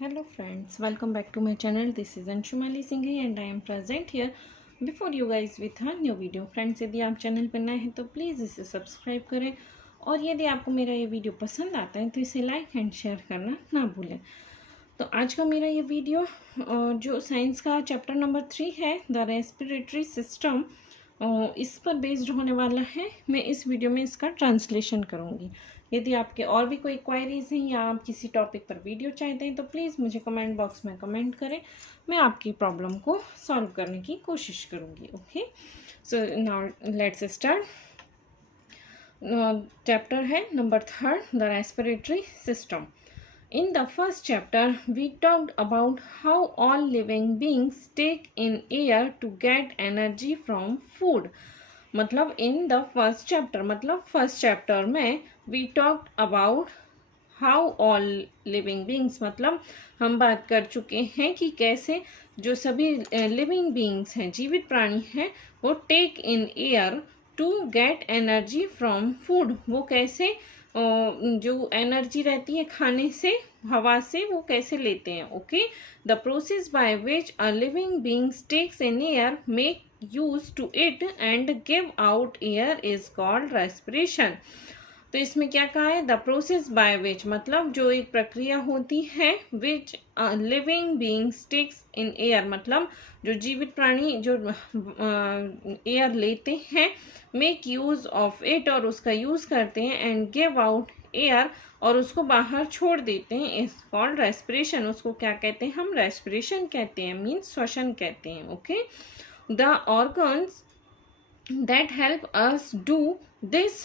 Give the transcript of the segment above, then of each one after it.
Hello friends, welcome back to my channel. This is Anshumali Singhi and I am present here before you guys with a new video. Friends, यदि आप channel पर नए हैं तो please इसे subscribe करें और यदि आपको मेरा ये वीडियो पसंद आता है तो इसे लाइक एंड शेयर करना ना भूलें। तो आज का मेरा ये वीडियो जो साइंस का चैप्टर नंबर 3 है, द रेस्पिरेटरी सिस्टम, इस पर बेस्ड होने वाला है। मैं इस वीडियो में इसका ट्रांसलेशन करूँगी। यदि आपके और भी कोई क्वायरीज हैं या आप किसी टॉपिक पर वीडियो चाहते हैं तो प्लीज़ मुझे कमेंट बॉक्स में कमेंट करें, मैं आपकी प्रॉब्लम को सॉल्व करने की कोशिश करूँगी। Okay, so now let's start. Chapter है number 3, the respiratory system. In the first chapter, we talked about how all living beings take in air to get energy from food. मतलब in the first chapter, मतलब first chapter में we talked about how all living beings, मतलब हम बात कर चुके हैं कि कैसे जो सभी living beings हैं, जीवित प्राणी हैं, वो take in air to get energy from food, वो कैसे जो एनर्जी रहती है खाने से, हवा से, वो कैसे लेते हैं। Okay, the process by which a living beings takes in air, make use to it and give out air is called respiration. तो इसमें क्या कहा है, द प्रोसेस बाय विच, मतलब जो एक प्रक्रिया होती है, which living beings takes in air, मतलब जो जीवित प्राणी जो एयर लेते हैं, मेक यूज ऑफ इट, और उसका यूज करते हैं, एंड गिव आउट एयर, और उसको बाहर छोड़ देते हैं, इज कॉल्ड रेस्पिरेशन। उसको क्या कहते हैं, हम रेस्पिरेशन कहते हैं, मीन्स श्वसन कहते हैं। Okay, the organs that help us do this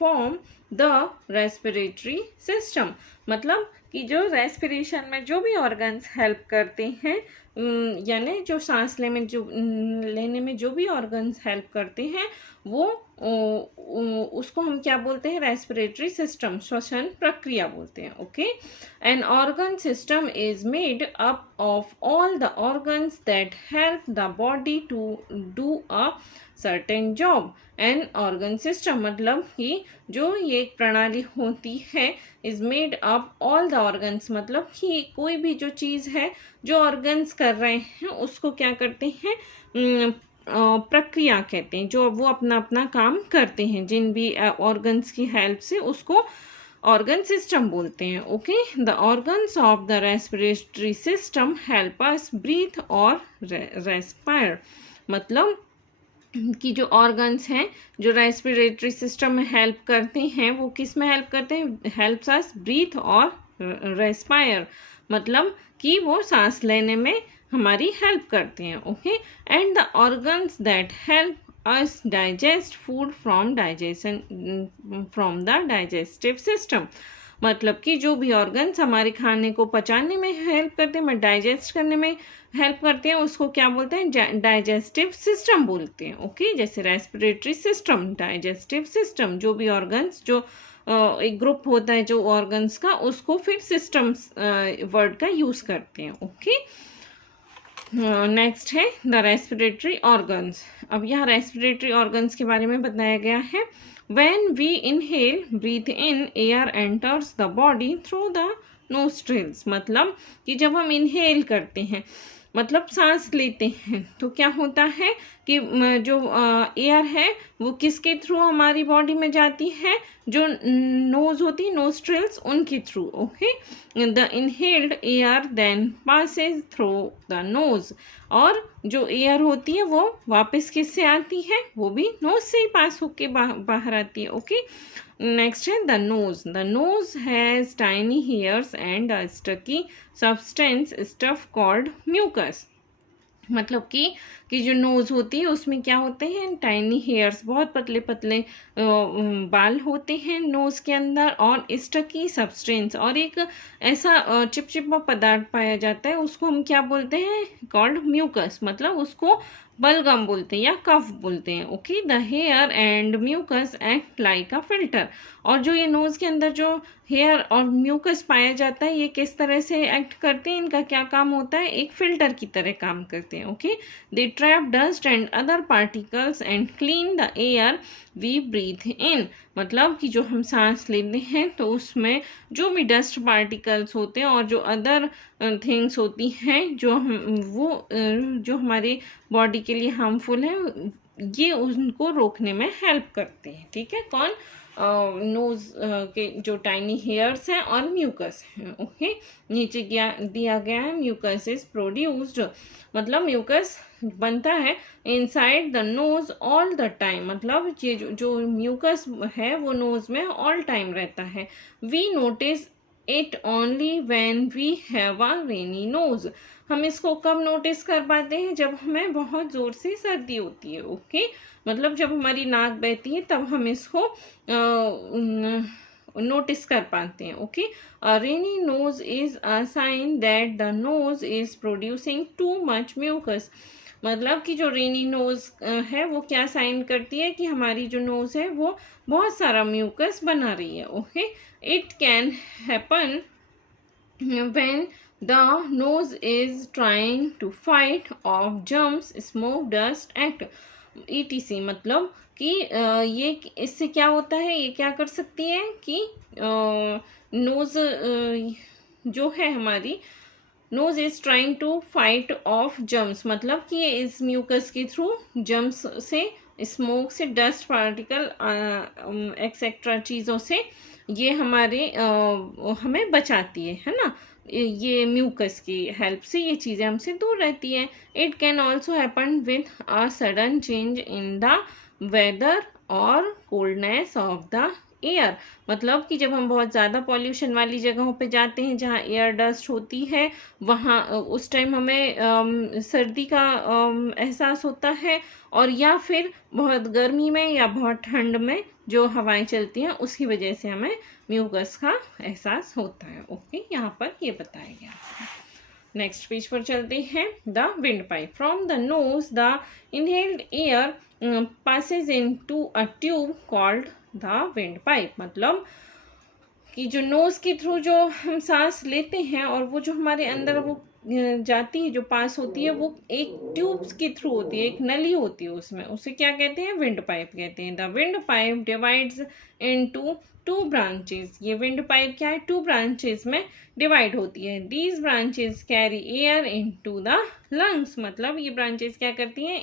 form the respiratory system, मतलब कि जो रेस्पिरेशन में जो भी ऑर्गन्स हेल्प करते हैं, यानी जो सांस लेने में जो भी ऑर्गन्स हेल्प करते हैं, वो उसको हम क्या बोलते हैं, रेस्पिरेटरी सिस्टम, श्वसन प्रक्रिया बोलते हैं। Okay, an organ system is made up of all the organs that help the body to do a certain job. An organ system मतलब कि जो ये एक प्रणाली होती है, is made up all the organs, मतलब कि कोई भी जो चीज़ है जो ऑर्गन्स कर रहे हैं उसको क्या करते हैं, प्रक्रिया कहते हैं, जो वो अपना अपना काम करते हैं, जिन भी ऑर्गन्स की हेल्प से, उसको ऑर्गन सिस्टम बोलते हैं। Okay, the organs of the respiratory system help us breathe और रेस्पायर, मतलब कि जो ऑर्गन्स हैं जो रेस्पिरेटरी सिस्टम में हेल्प करते हैं, वो किस में हेल्प करते हैं, हेल्प्स अस ब्रीथ और रेस्पायर, मतलब कि वो सांस लेने में हमारी हेल्प करते हैं। Okay, and the organs that help us digest food from the digestive system, मतलब कि जो भी ऑर्गन्स हमारे खाने को पचाने में हेल्प करते हैं, डाइजेस्ट करने में हेल्प करते हैं, उसको क्या बोलते हैं, डाइजेस्टिव सिस्टम बोलते हैं। ओके, जैसे रेस्पिरेटरी सिस्टम, डाइजेस्टिव सिस्टम, जो भी ऑर्गन्स, जो एक ग्रुप होता है जो ऑर्गन्स का, उसको फिर सिस्टम्स वर्ड का यूज करते हैं। ओके, नेक्स्ट है द रेस्पिरेटरी ऑर्गन्स। अब यहाँ रेस्पिरेटरी ऑर्गन्स के बारे में बताया गया है। When we inhale, breathe in, air enters the body through the nostrils, मतलब कि जब हम इनहेल करते हैं, मतलब सांस लेते हैं, तो क्या होता है कि जो एयर है वो किसके थ्रू हमारी बॉडी में जाती है, जो नोज होती है, नोस्ट्रिल्स, उनके through. Okay, the inhaled air then passes through the nose, और जो एयर होती है वो वापस किससे आती है, वो भी नोज से ही पास होके बाहर आती है। ओके, नेक्स्ट है the nose. The nose has tiny hairs and a sticky substance stuff called mucus, मतलब कि जो नोज होती है उसमें क्या होते हैं, टाइनी हेयर्स, बहुत पतले पतले बाल होते हैं नोज के अंदर, और स्टकी सब्सटेंस, और एक ऐसा चिपचिपा पदार्थ पाया जाता है, उसको हम क्या बोलते हैं, कॉल्ड म्यूकस, मतलब उसको बलगम बोलते हैं या कफ बोलते हैं। Okay, the hair and mucus act like a filter, और जो ये नोज के अंदर जो हेयर और म्यूकस पाया जाता है, ये किस तरह से एक्ट करते हैं, इनका क्या काम होता है, एक फिल्टर की तरह काम करते हैं। Okay, they trap dust and other particles and clean the air we breathe in। मतलब कि जो हम सांस लेते हैं तो उसमें जो भी डस्ट पार्टिकल्स होते हैं और जो अदर थिंग्स होती हैं जो हम वो जो हमारे बॉडी के लिए हार्मफुल है, ये उनको रोकने में हेल्प करते हैं। ठीक है, कौन? नोज के जो टाइनी हेयर्स हैं और म्यूकस हैं। ओके, नीचे दिया गया है म्यूकस इज प्रोड्यूस्ड, मतलब म्यूकस बनता है inside the nose all the time. मतलब ये जो म्यूकस है वो नोज में ऑल टाइम रहता है। We notice it only when we have a runny nose. हम इसको कब नोटिस कर पाते हैं? जब हमें बहुत ज़ोर से सर्दी होती है। ओके, मतलब जब हमारी नाक बहती है तब हम इसको नोटिस कर पाते हैं। Okay, runny nose is a sign that the nose is producing too much mucus. मतलब कि जो रेनी नोज है वो क्या साइन करती है कि हमारी जो नोज है वो बहुत सारा म्यूकस बना रही है। Okay, it can happen when the nose is trying to fight off germs, smoke, dust, act, etc। मतलब कि ये इससे क्या होता है, ये क्या कर सकती है कि नोज जो है हमारी nose is trying to fight off germs. मतलब कि ये इस म्यूकस के थ्रू जर्म्स से, स्मोक से, डस्ट पार्टिकल एक्सेट्रा चीज़ों से ये हमारे हमें बचाती है ना। ये म्यूकस की हेल्प से ये चीज़ें हमसे दूर रहती हैं। It can also happen with a sudden change in the weather और कोल्डनेस ऑफ द एयर। मतलब कि जब हम बहुत ज़्यादा पॉल्यूशन वाली जगहों पे जाते हैं जहाँ एयर डस्ट होती है, वहाँ उस टाइम हमें सर्दी का एहसास होता है, और या फिर बहुत गर्मी में या बहुत ठंड में जो हवाएं चलती हैं उसकी वजह से हमें म्यूकस का एहसास होता है। ओके, यहाँ पर ये बताया गया है। नेक्स्ट पेज पर चलते हैं। The wind pipe. From the nose the inhaled air passes into a tube called the windpipe। मतलब कि जो नोज के थ्रू जो हम सांस लेते हैं और वो जो हमारे अंदर वो जाती है, जो पास होती है, वो एक ट्यूब के थ्रू होती है, एक नली होती है उसमें, उसे क्या कहते हैं? विंड पाइप कहते हैं। The wind pipe divides into two branches. ये विंड पाइप क्या है? टू ब्रांचेस में डिवाइड होती है। These branches carry air into the lungs. मतलब ये ब्रांचेस क्या करती हैं?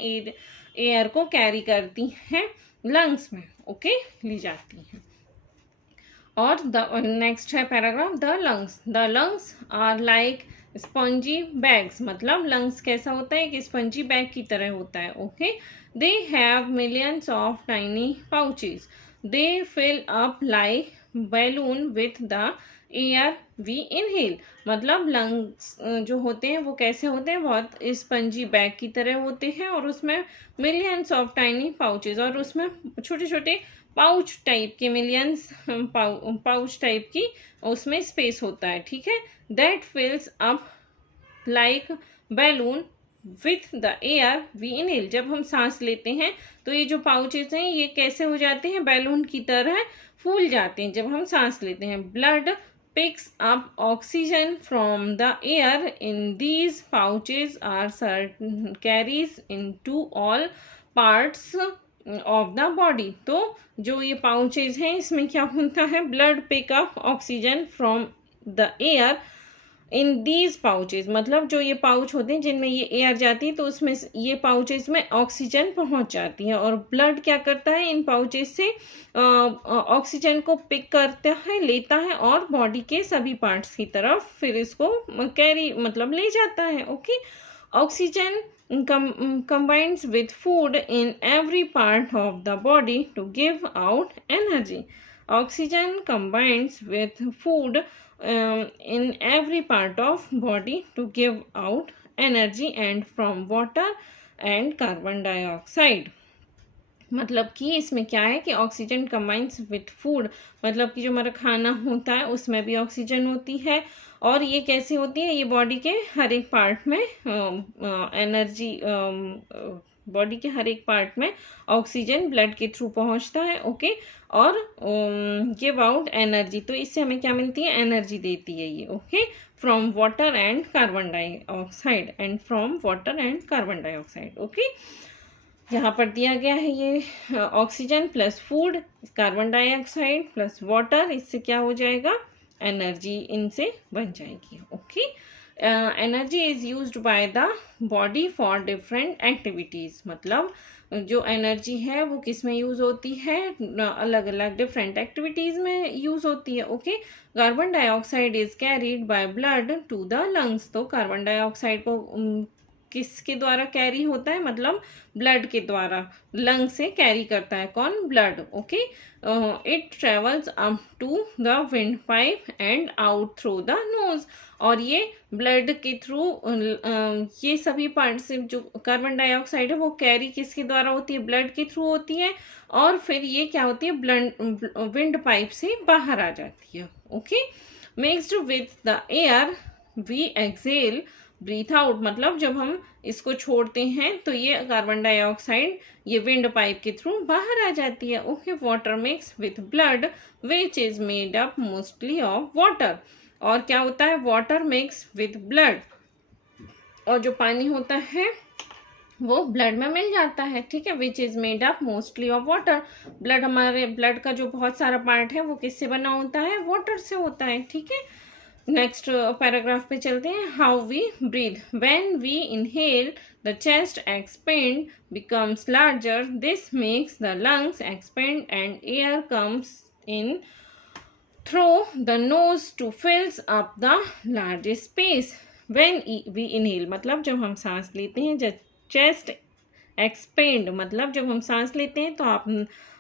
एयर को कैरी करती हैं लंग्स में। ओके, ली जाती हैं। और द नेक्स्ट है paragraph, the lungs. The lungs are like spongy bags. मतलब लंग्स कैसा होता है? कि स्पंजी बैग की तरह होता है। Okay, they have millions of tiny pouches. They fill up like balloon with the air we inhale. मतलब लंग्स जो होते हैं वो कैसे होते हैं? बहुत स्पंजी बैग की तरह होते हैं, और उसमें मिलियंस ऑफ टाइनी पाउचेस, और उसमें छोटे छोटे पाउच टाइप के मिलियंस पाउच टाइप की उसमें स्पेस होता है। ठीक है, that fills up like balloon with the air we inhale. जब हम सांस लेते हैं तो ये जो पाउचेस हैं ये कैसे हो जाते हैं? बैलून की तरह फूल जाते हैं जब हम सांस लेते हैं। Blood picks up oxygen from the air in these pouches are certain carries into all parts of the body। तो जो ये पाउचेज हैं इसमें क्या होता है? Blood pickup oxygen from the air in these pouches. मतलब जो ये पाउच होते हैं जिनमें ये एयर जाती है तो उसमें ये पाउचेज में ऑक्सीजन पहुंच जाती है, और ब्लड क्या करता है? इन पाउचेज से ऑक्सीजन को पिक करता है, लेता है, और बॉडी के सभी पार्ट्स की तरफ फिर इसको कैरी मतलब ले जाता है। Okay, oxygen combines with food in every part of the body to give out energy। Oxygen combines with food in every part of body to give out energy and from water and carbon dioxide। मतलब कि इसमें क्या है कि oxygen combines with food. मतलब कि जो हमारा खाना होता है उसमें भी ऑक्सीजन होती है, और ये कैसे होती है? ये बॉडी के हर एक पार्ट में एनर्जी बॉडी के हर एक पार्ट में ऑक्सीजन ब्लड के थ्रू पहुंचता है, ओके। और गिव आउट एनर्जी, तो इससे हमें क्या मिलती है, एनर्जी देती है ये, okay. From water and carbon dioxide, and from water and carbon dioxide, okay. यहाँ पर दिया गया है ये oxygen plus food, carbon dioxide plus water, इससे क्या हो जाएगा, एनर्जी इनसे बन जाएगी, okay. Energy is used by the body for different activities, मतलब जो एनर्जी है वो किस में यूज होती है, अलग अलग डिफरेंट एक्टिविटीज में यूज होती है, okay. Carbon dioxide is carried by blood to the lungs, तो कार्बन डाइऑक्साइड को किसके द्वारा कैरी होता है, मतलब ब्लड के द्वारा लंग से कैरी करता है कौन, blood, okay. It travels up to the wind pipe and out through the nose, और ये ब्लड के थ्रू ये सभी पार्ट से जो कार्बन डाइऑक्साइड है वो कैरी किसके द्वारा होती है, ब्लड के थ्रू होती है, और फिर ये क्या होती है, ब्लड विंड पाइप से बाहर आ जाती है, okay. Mixed with the air we exhale breathe out, मतलब जब हम इसको छोड़ते हैं तो ये कार्बन डाइऑक्साइड ये विंड पाइप के थ्रू बाहर आ जाती है, okay. Water mix with blood which is made up mostly of water, और क्या होता है, वाटर मिक्स विथ ब्लड, और जो पानी होता है वो ब्लड में मिल जाता है, ठीक है। विच is made up mostly of water, blood, हमारे ब्लड का जो बहुत सारा पार्ट है वो किससे बना होता है, वाटर से होता है, ठीक है। नेक्स्ट पैराग्राफ पे चलते हैं। How we breathe, when we inhale the chest expand becomes larger, this makes the lungs expand and air comes in through the nose to fills up the largest space. When we inhale, मतलब जब हम सांस लेते हैं, जब chest expand, मतलब जब हम सांस लेते हैं तो आप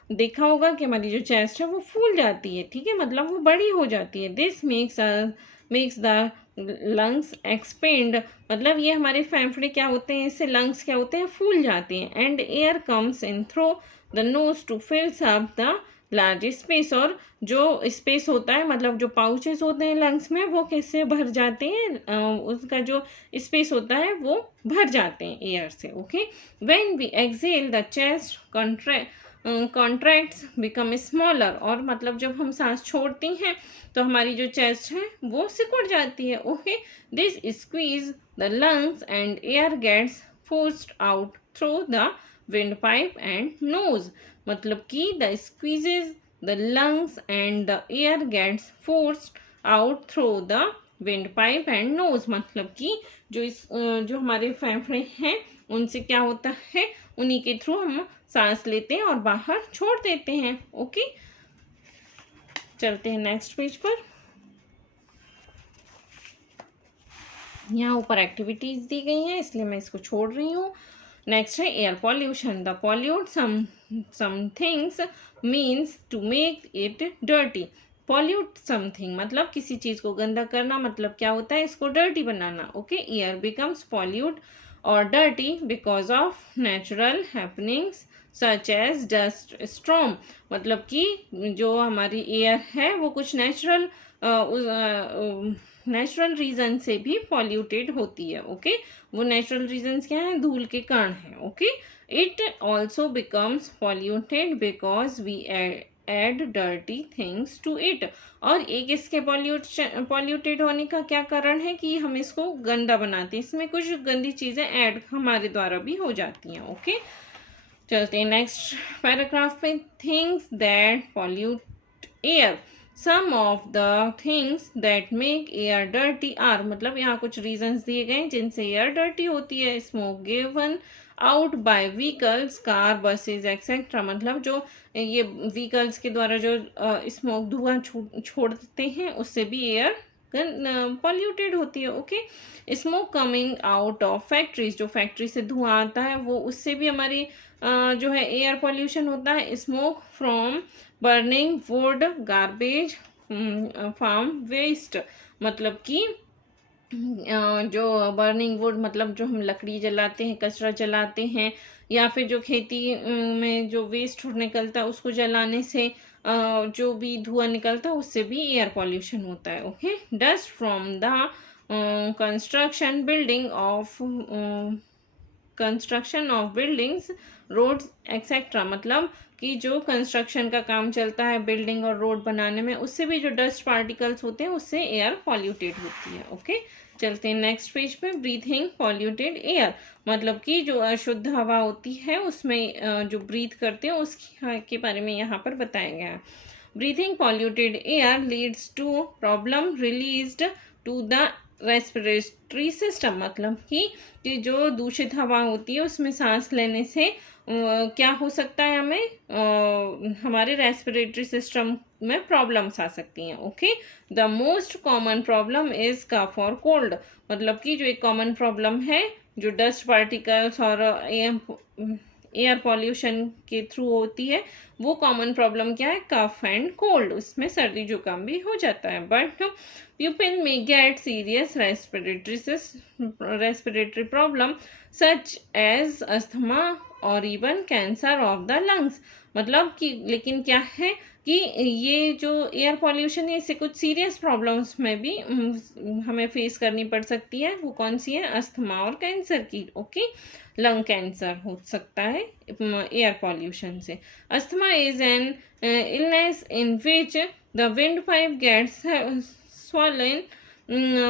देखा होगा कि हमारी जो चेस्ट है वो फूल जाती है, ठीक है, मतलब वो बड़ी हो जाती है। This makes the lungs expand, मतलब ये हमारे फेफड़े क्या होते हैं, इससे लंग्स क्या होते हैं, फूल जाते हैं। And air comes in through the nose to fills up the largest space, और जो स्पेस होता है, मतलब जो पाउचेस होते हैं लंग्स में, वो कैसे भर जाते हैं, उसका जो स्पेस होता है वो भर जाते हैं एयर से, okay. When we exhale the chest contracts become smaller, और मतलब जब हम सांस छोड़ती हैं तो हमारी जो चेस्ट है वो सिकुड़ जाती है, okay. This squeeze the lungs and air gets forced out through the wind pipe and nose, मतलब कि the squeezes the lungs and the air gets forced out through the wind pipe and nose, मतलब कि जो हमारे फेफड़े हैं उनसे क्या होता है, उन्हीं के थ्रू हम सांस लेते हैं और बाहर छोड़ देते हैं, ओके। चलते हैं नेक्स्ट पेज पर। यहाँ ऊपर एक्टिविटीज दी गई हैं इसलिए मैं इसको छोड़ रही हूँ। नेक्स्ट है air pollution. The pollute some things means to make it dirty. Pollute something मतलब किसी चीज को गंदा करना, मतलब क्या होता है, इसको डर्टी बनाना, ओके। एयर बिकम्स पॉल्यूट और dirty because of natural happenings such as dust storm, मतलब कि जो हमारी एयर है वो कुछ नेचुरल रीजन से भी पॉल्यूटेड होती है, ओके। वो नेचुरल रीजन क्या है, धूल के कण है, okay. It also becomes polluted because we add dirty things to it, और एक इसके पॉल्यूटेड होने का क्या कारण है कि हम इसको गंदा बनाते हैं, इसमें कुछ गंदी चीजें ऐड हमारे द्वारा भी हो जाती हैं, ओके। चलते हैं नेक्स्ट पैराग्राफ पे। Things that pollute air, some of the things that make air dirty are, मतलब यहाँ कुछ रीजंस दिए गए जिनसे एयर डर्टी होती है। Smoke given out by vehicles, car, buses etcetera, मतलब जो ये व्हीकल्स के द्वारा जो स्मोक धुआं छोड़ते हैं उससे भी एयर पॉल्यूटेड होती है, okay. Smoke coming out of factories, जो फैक्ट्री से धुआं आता है वो उससे भी हमारी जो है एयर पॉल्यूशन होता है। Smoke from burning wood, garbage, farm waste, मतलब कि जो बर्निंग वुड मतलब जो हम लकड़ी जलाते हैं, कचरा जलाते हैं, या फिर जो खेती में जो वेस्ट निकलता है उसको जलाने से जो भी धुआं निकलता है उससे भी एयर पॉल्यूशन होता है, okay. Dust from the construction building of construction of buildings, roads etcetera, मतलब कि जो कंस्ट्रक्शन का काम चलता है बिल्डिंग और रोड बनाने में, उससे भी जो डस्ट पार्टिकल्स होते हैं उससे एयर पॉल्यूटेड होती है। ओके, चलते हैं नेक्स्ट पेज पे। ब्रीथिंग पॉल्यूटेड एयर, मतलब कि जो अशुद्ध हवा होती है उसमें जो ब्रीथ करते हैं उसके बारे में यहाँ पर बताया गया है। Breathing polluted air leads to problem released to the respiratory system, मतलब कि जो दूषित हवा होती है उसमें सांस लेने से क्या हो सकता है, हमें हमारे रेस्पिरेटरी सिस्टम में प्रॉब्लम्स आ सकती हैं। Okay, the most common problem is cough और कोल्ड, मतलब कि जो एक कॉमन प्रॉब्लम है जो डस्ट पार्टिकल्स और एयर पॉल्यूशन के थ्रू होती है, वो कॉमन प्रॉब्लम क्या है, कफ एंड कोल्ड, उसमें सर्दी जुकाम भी हो जाता है। But pupil may get serious respiratory problem such as asthma or even cancer of the lungs, मतलब कि लेकिन क्या है कि ये जो एयर पॉल्यूशन है इससे कुछ सीरियस प्रॉब्लम्स में भी हमें फेस करनी पड़ सकती है। वो कौन सी है, अस्थमा और कैंसर की। ओके, लंग कैंसर हो सकता है एयर पॉल्यूशन से। Asthma is an illness in which the wind pipe gets swollen,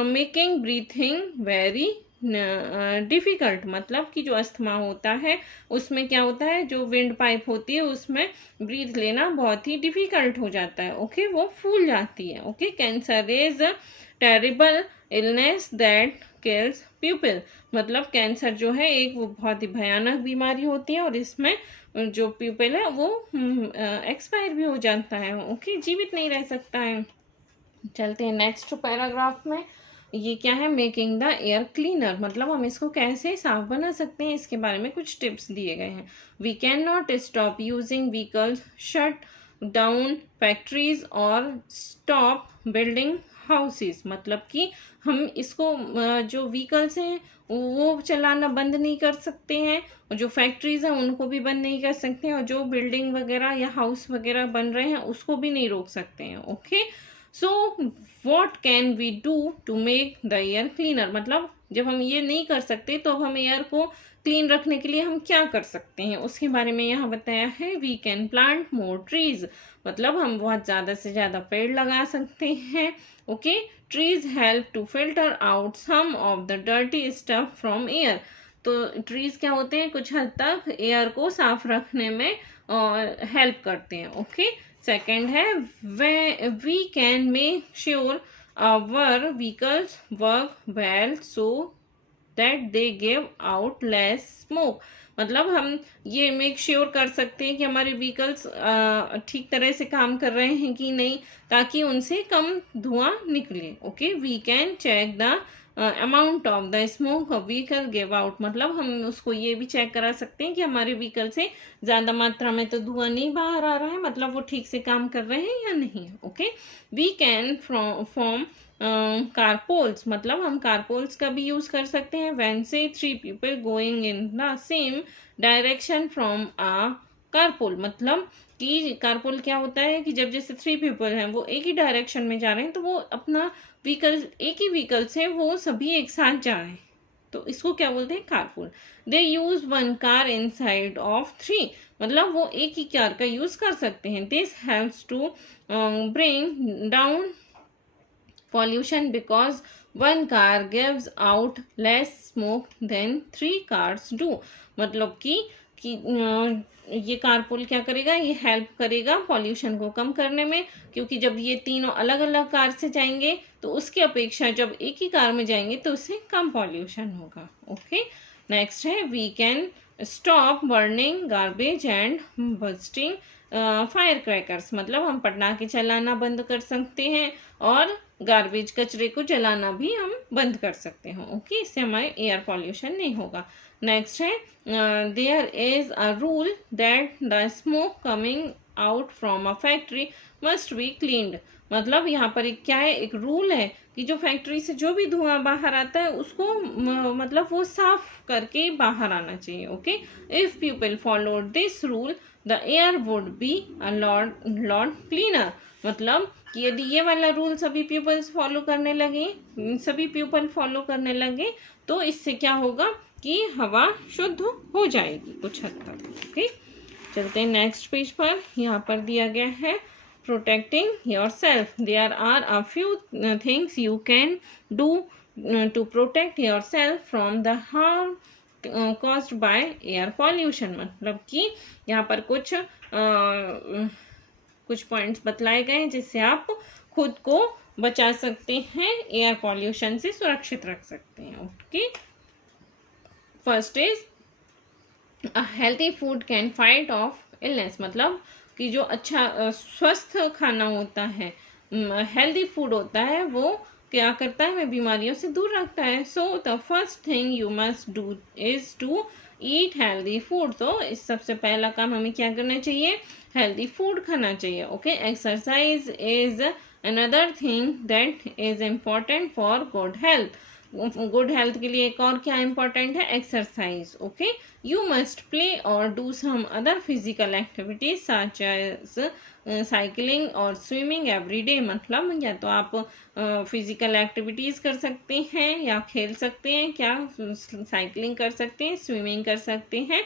making breathing very difficult, मतलब कि जो अस्थमा होता है उसमें क्या होता है, जो विंड पाइप होती है उसमें ब्रीथ लेना बहुत ही डिफ़िकल्ट हो जाता है। ओके, वो फूल जाती है। Okay, cancer is a terrible illness that kills people, मतलब कैंसर जो है एक वो बहुत ही भयानक बीमारी होती है और इसमें जो पीपल है वो एक्सपायर भी हो जाता है। ओके, जीवित नहीं रह सकता है। चलते हैं नेक्स्ट पैराग्राफ में। ये क्या है, मेकिंग द एयर क्लीनर, मतलब हम इसको कैसे साफ बना सकते हैं इसके बारे में कुछ टिप्स दिए गए हैं। We can not stop using vehicles, shut down factories और स्टॉप बिल्डिंग हाउसेस, मतलब कि हम इसको जो व्हीकल्स हैं वो चलाना बंद नहीं कर सकते हैं और जो फैक्ट्रीज हैं उनको भी बंद नहीं कर सकते हैं और जो बिल्डिंग वगैरह या हाउस वगैरह बन रहे हैं उसको भी नहीं रोक सकते हैं। Okay, so what can we do to make the air cleaner, मतलब जब हम ये नहीं कर सकते तो अब हम एयर को क्लीन रखने के लिए हम क्या कर सकते हैं उसके बारे में यहाँ बताया है। We can plant more trees, मतलब हम बहुत ज़्यादा से ज़्यादा पेड़ लगा सकते हैं। Okay, trees help to filter out some of the dirty stuff from air, तो ट्रीज क्या होते हैं, कुछ हद तक एयर को साफ रखने में हेल्प करते हैं। ओके, सेकेंड है we can make sure our vehicles work well so that they give out less smoke, मतलब हम ये मेक श्योर कर सकते हैं कि हमारे व्हीकल्स ठीक तरह से काम कर रहे हैं कि नहीं, ताकि उनसे कम धुआं निकले। Okay, we can check the amount of the smoke vehicle give out, मतलब हम उसको ये भी चेक करा सकते हैं कि हमारे व्हीकल से ज़्यादा मात्रा में तो धुआं नहीं बाहर आ रहा है, मतलब वो ठीक से काम कर रहे हैं या नहीं। ओके, वी कैन फॉर्म कारपोल्स, मतलब हम कारपोल्स का भी यूज़ कर सकते हैं। व्हेन से 3 people going in the same direction from a carpool, मतलब कि कारपोल क्या होता है कि जब जैसे 3 पीपल हैं वो एक ही डायरेक्शन में जा रहे हैं तो वो अपना व्हीकल, एक ही व्हीकल से वो सभी एक साथ जा रहे हैं, तो इसको क्या बोलते हैं, carpool. They use 1 car inside of 3, मतलब वो एक ही कार का यूज कर सकते हैं। This helps to bring down pollution because 1 car gives out less smoke than 3 cars do, मतलब कि ये कारपूल क्या करेगा, ये हेल्प करेगा पॉल्यूशन को कम करने में, क्योंकि जब ये तीनों अलग अलग कार से जाएंगे तो उसकी अपेक्षा जब एक ही कार में जाएंगे तो उससे कम पॉल्यूशन होगा। ओके, नेक्स्ट है we can stop burning garbage and busting fire crackers, मतलब हम पटाखे चलाना बंद कर सकते हैं और गार्बेज कचरे को जलाना भी हम बंद कर सकते हैं। ओके, इससे हमारे एयर पॉल्यूशन नहीं होगा। नेक्स्ट है there is a rule that the smoke coming out from a factory must be cleaned, मतलब यहाँ पर एक क्या है, एक रूल है कि जो फैक्ट्री से जो भी धुआं बाहर आता है उसको मतलब वो साफ करके बाहर आना चाहिए। Okay, if people follow this rule the air would be a lot cleaner, मतलब कि यदि ये वाला रूल सभी पीपल फॉलो करने लगे तो इससे क्या होगा कि हवा शुद्ध हो जाएगी कुछ हद तक। ओके, चलते हैं नेक्स्ट पेज पर। यहाँ पर दिया गया है protecting yourself. There are a few things you can do to protect yourself from the harm caused by air pollution. मतलब कि यहाँ पर कुछ पॉइंट्स बतलाए गए हैं जिससे आप खुद को बचा सकते हैं, एयर पॉल्यूशन से सुरक्षित रख सकते हैं। Okay, first is a healthy food can fight of illness. मतलब कि जो अच्छा स्वस्थ खाना होता है, हेल्दी फूड होता है, वो क्या करता है, हमें बीमारियों से दूर रखता है। So the first thing you must do is to eat healthy food. तो इस सबसे पहला काम हमें क्या करना चाहिए, हेल्दी फूड खाना चाहिए। Okay, exercise is another thing that is important for good health. Good health के लिए एक और क्या इंपॉर्टेंट है, exercise. Okay, you must play और do some other physical activities such as cycling और स्विमिंग एवरी डे। मतलब या तो आप फिजिकल एक्टिविटीज कर सकते हैं या खेल सकते हैं, क्या साइकिलिंग कर सकते हैं, स्विमिंग कर सकते हैं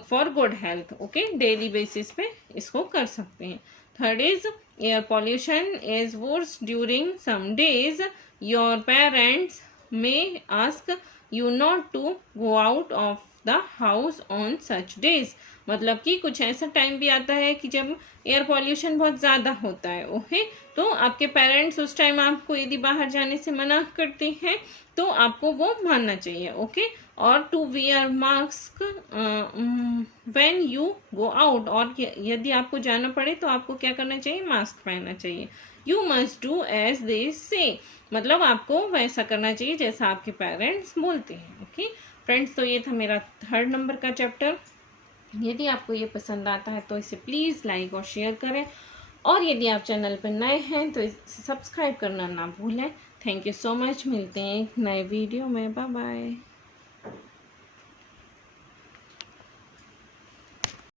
for good health. Okay, daily basis पे इसको कर सकते हैं। Third is air pollution is worse during some days your parents may ask you not to go out of the house on such days। मतलब कि कुछ ऐसा टाइम भी आता है कि जब एयर पॉल्यूशन बहुत ज़्यादा होता है। ओके, तो आपके पेरेंट्स उस टाइम आपको यदि बाहर जाने से मना करते हैं तो आपको वो मानना चाहिए। ओके, और to wear mask when you go out. और यदि आपको जाना पड़े तो आपको क्या करना चाहिए, मास्क पहनना चाहिए। You must do as they say. मतलब आपको वैसा करना चाहिए जैसा आपके पेरेंट्स बोलते हैं। ओके फ्रेंड्स, तो ये था मेरा 3rd नंबर का चैप्टर। यदि आपको ये पसंद आता है तो इसे प्लीज़ लाइक और शेयर करें, और यदि आप चैनल पर नए हैं तो इसे सब्सक्राइब करना ना भूलें। Thank you so much. मिलते हैं एक नए वीडियो में। Bye bye.